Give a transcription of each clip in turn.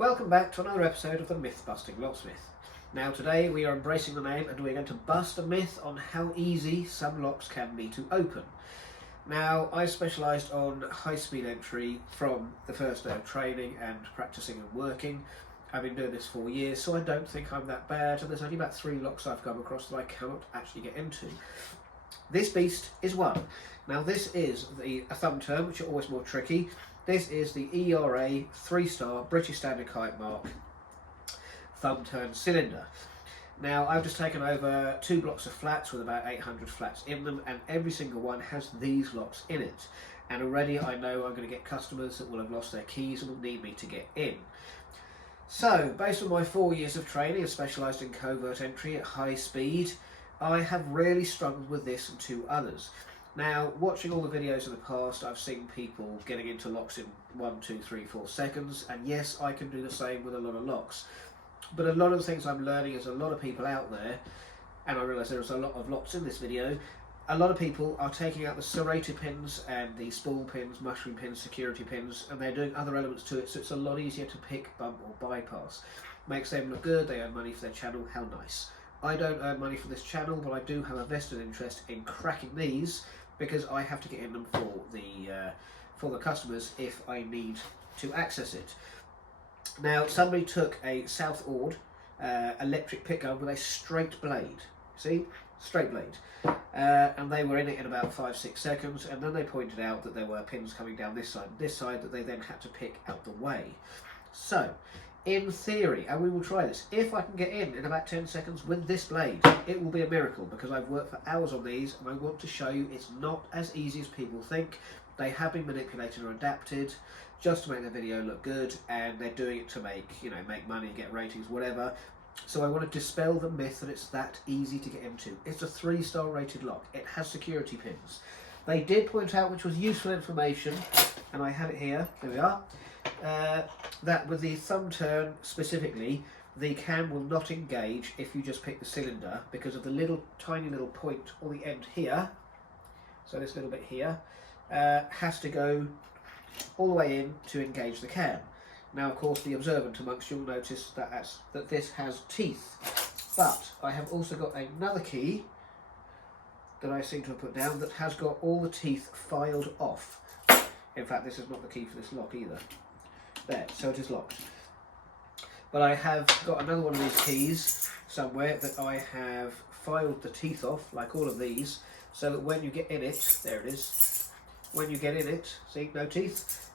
Welcome back to another episode of the Myth Busting Locksmith. Now today we are embracing the name and we're going to bust a myth on how easy some locks can be to open. Now I specialised on high speed entry from the first day of training and practising and working. I've been doing this for years, so I don't think I'm that bad, and there's only about 3 locks I've come across that I cannot actually get into. This beast is one. Now this is a thumb turn, which are always more tricky. This is the ERA 3-star British Standard Kite Mark thumb turn cylinder. Now I've just taken over 2 blocks of flats with about 800 flats in them, and every single one has these locks in it. And already I know I'm going to get customers that will have lost their keys and will need me to get in. So, based on my 4 years of training, I've specialised in covert entry at high speed. I have really struggled with this and 2 others. Now, watching all the videos in the past, I've seen people getting into locks in 1, 2, 3, 4 seconds, and yes, I can do the same with a lot of locks. But a lot of the things I'm learning is a lot of people out there, and I realise there's a lot of locks in this video, a lot of people are taking out the serrated pins and the spool pins, mushroom pins, security pins, and they're doing other elements to it, so it's a lot easier to pick, bump or bypass. Makes them look good, they earn money for their channel, how nice. I don't earn money for this channel, but I do have a vested interest in cracking these because I have to get in them for the customers if I need to access it. Now, somebody took a South Ord electric pick gun with a straight blade. See? Straight blade. And they were in it in about 5-6 seconds, and then they pointed out that there were pins coming down this side and this side that they then had to pick out the way. So, in theory, and we will try this, if I can get in about 10 seconds with this blade, it will be a miracle, because I've worked for hours on these and I want to show you it's not as easy as people think. They have been manipulated or adapted just to make their video look good, and they're doing it to make money, get ratings, whatever. So I want to dispel the myth that it's that easy to get into. It's a 3-star rated lock. It has security pins. They did point out, which was useful information, and I have it here, there we are, that with the thumb turn specifically, the cam will not engage if you just pick the cylinder because of the tiny little point on the end here. So this little bit here has to go all the way in to engage the cam. Now, of course, the observant amongst you will notice that this has teeth, but I have also got another key that I seem to have put down that has got all the teeth filed off. In fact, this is not the key for this lock either. There, so it is locked. But I have got another one of these keys somewhere that I have filed the teeth off, like all of these, so that when you get in it, there it is, when you get in it, see, no teeth,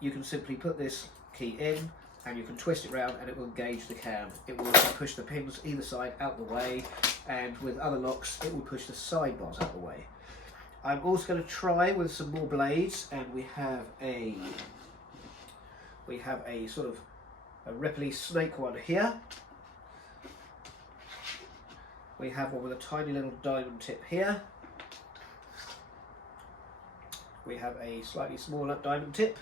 you can simply put this key in and you can twist it round and it will engage the cam. It will also push the pins either side out the way, and with other locks it will push the sidebars out the way. I'm also going to try with some more blades, and we have a sort of a Ripley snake one here. We have one with a tiny little diamond tip here. We have a slightly smaller diamond tip,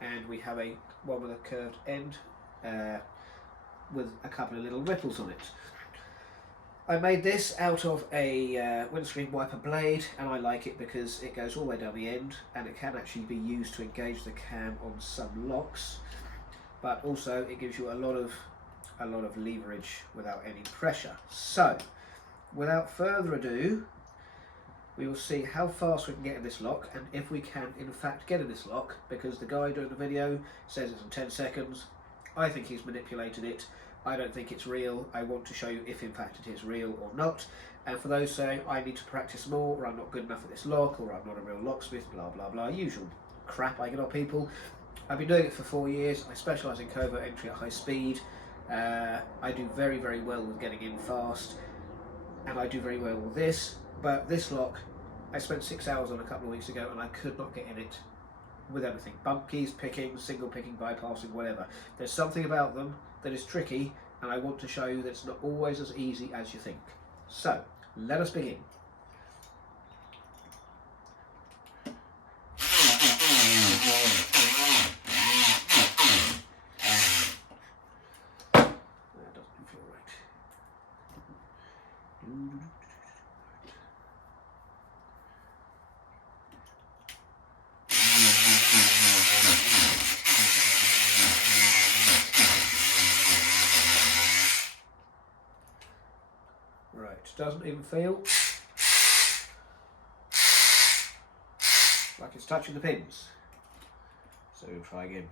and we have one with a curved end with a couple of little ripples on it. I made this out of a windscreen wiper blade, and I like it because it goes all the way down the end and it can actually be used to engage the cam on some locks, but also it gives you a lot of leverage without any pressure. So, without further ado, we will see how fast we can get in this lock, and if we can in fact get in this lock, because the guy doing the video says it's in 10 seconds. I think he's manipulated it. I don't think it's real. I want to show you if in fact it is real or not. And for those saying I need to practice more, or I'm not good enough at this lock, or I'm not a real locksmith, blah blah blah, usual crap I get on people. I've been doing it for 4 years. I specialise in covert entry at high speed. I do very, very well with getting in fast, and I do very well with this. But this lock, I spent 6 hours on a couple of weeks ago, and I could not get in it with everything. Bump keys, picking, single picking, bypassing, whatever. There's something about them that is tricky, and I want to show you that it's not always as easy as you think. So, let us begin. That doesn't feel right. doesn't even feel like it's touching the pins. So we'll try again.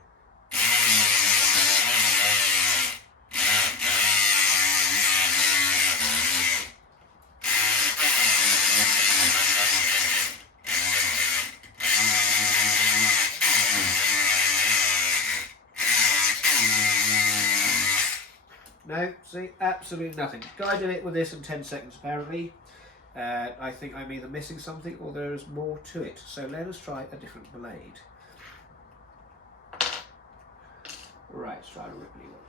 No, see, absolutely nothing. Guy did it with this in 10 seconds apparently. I think I'm either missing something or there is more to it. So let us try a different blade. Right, let's try the ripply one.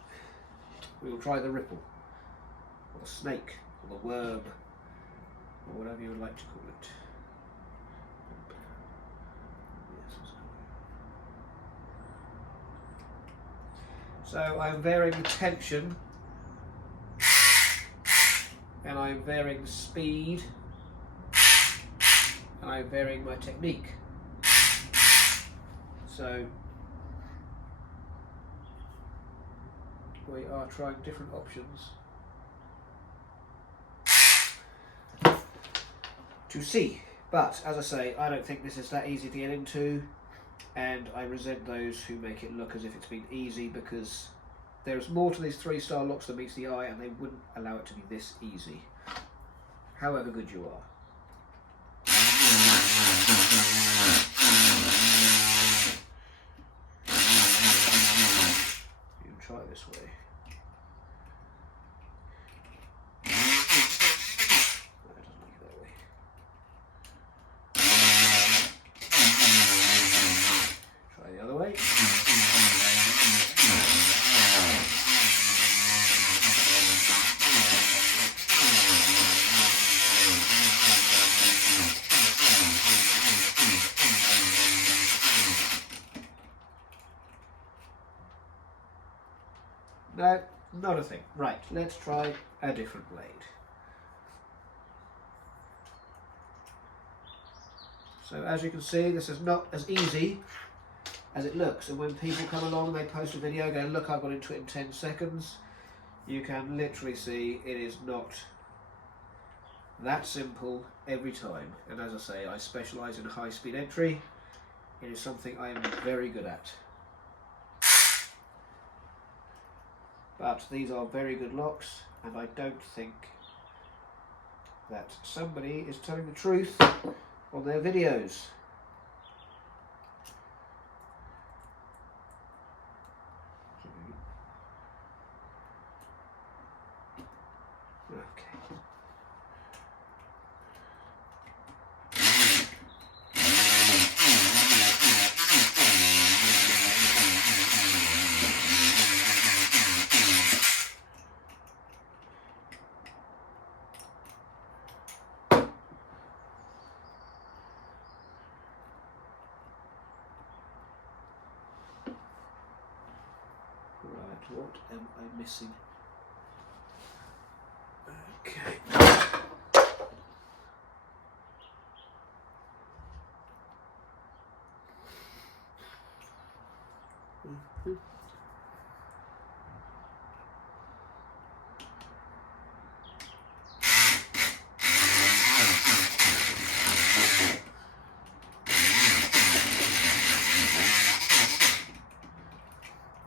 We will try the ripple, or the snake, or the worm, or whatever you would like to call it. So I'm varying the tension, and I'm varying the speed, and I'm varying my technique. So we are trying different options to see. But as I say, I don't think this is that easy to get into, and I resent those who make it look as if it's been easy, because there's more to these 3-star locks than meets the eye, and they wouldn't allow it to be this easy, however good you are. You can try it this way. No, not a thing. Right, let's try a different blade. So as you can see, this is not as easy as it looks, and when people come along and they post a video going, look, I got into it in 10 seconds, you can literally see it is not that simple every time. And as I say, I specialise in high-speed entry. It is something I am very good at. But these are very good locks, and I don't think that somebody is telling the truth on their videos. Right, what am I missing? Okay.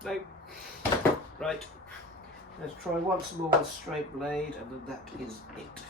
No. Right. Let's try once more with straight blade, and then that is it.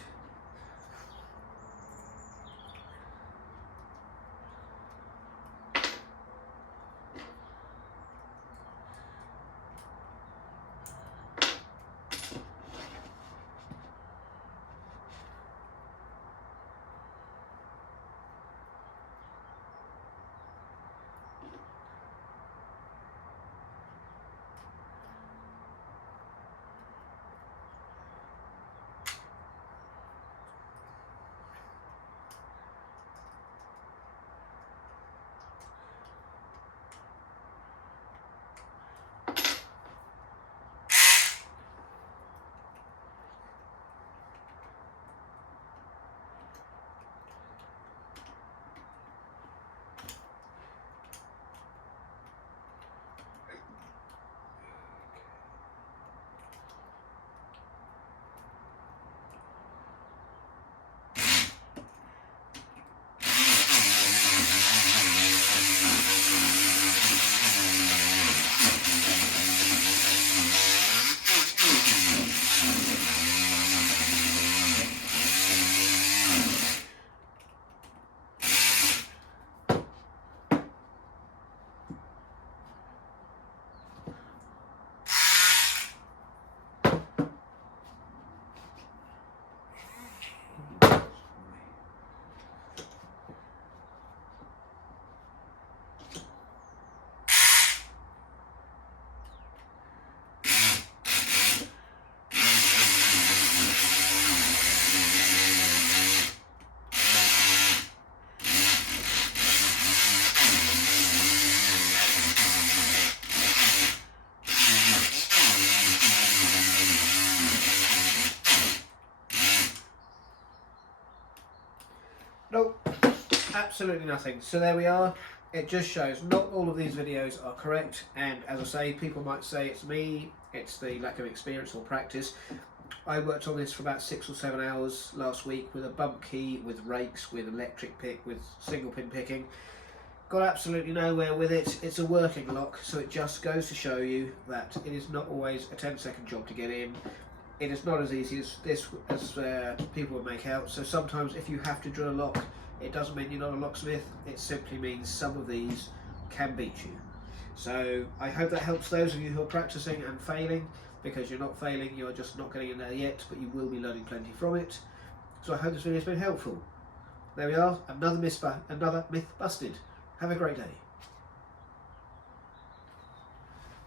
Absolutely nothing. So there we are. It just shows not all of these videos are correct, and as I say, people might say it's me, it's the lack of experience or practice. I worked on this for about 6 or 7 hours last week with a bump key, with rakes, with electric pick, with single pin picking. Got absolutely nowhere with it. It's a working lock, so it just goes to show you that it is not always a 10-second job to get in. It is not as easy as people would make out. So sometimes if you have to drill a lock, it doesn't mean you're not a locksmith. It simply means some of these can beat you. So I hope that helps those of you who are practicing and failing, because you're not failing, you're just not getting in there yet, but you will be learning plenty from it. So I hope this video has been helpful. There we are, another myth busted. Have a great day.